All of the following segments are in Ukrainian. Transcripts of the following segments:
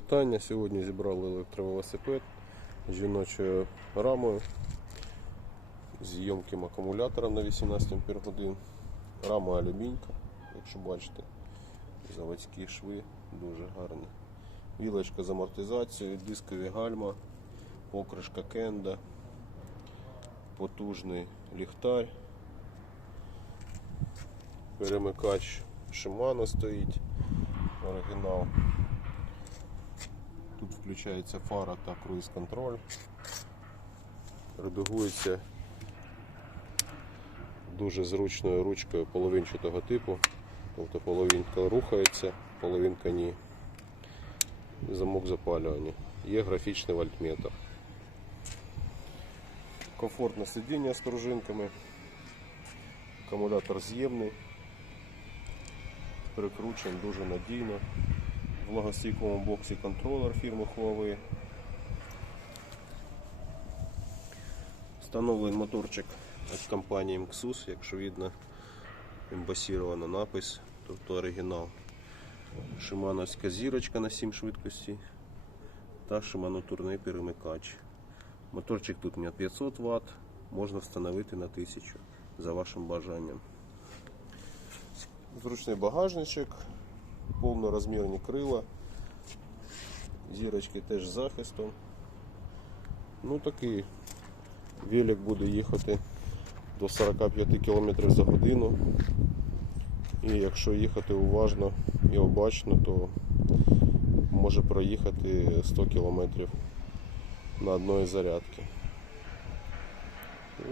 вітання. Сьогодні зібрали електровелосипед з жіночою рамою, з ємким акумулятором на 18 Ампер годин. Рама алюмінька, якщо бачите, заводські шви дуже гарні. Вілочка з амортизацією, дискові гальма, покришка кенда, потужний ліхтар, перемикач Shimano стоїть, оригінал. Включається фара та круїз-контроль. Редагується дуже зручною ручкою половинчатого типу. Тобто половинка рухається, половинка ні. Замок запалювання. Є графічний вольтметр. Комфортне сидіння з пружинками. Акумулятор з'ємний. Прикручений дуже надійно. В влагостійкому боксі контролер фірми Huawei. Встановлений моторчик від компанії MXUS, якщо видно, ембасіровано напис, тобто оригінал. Шимановська зірочка на 7 швидкості та Shimano перемикач. Моторчик тут у мене 500 Вт, можна встановити на 1000 за вашим бажанням. Зручний багажничок, повнорозмірні крила, зірочки теж з захистом. Ну такий велик буде їхати до 45 км за годину. І якщо їхати уважно і обачно, то може проїхати 100 км на одної зарядки.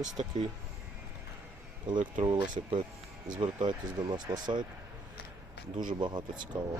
Ось такий електровелосипед. Звертайтесь до нас на сайт. Дуже багато цікавого.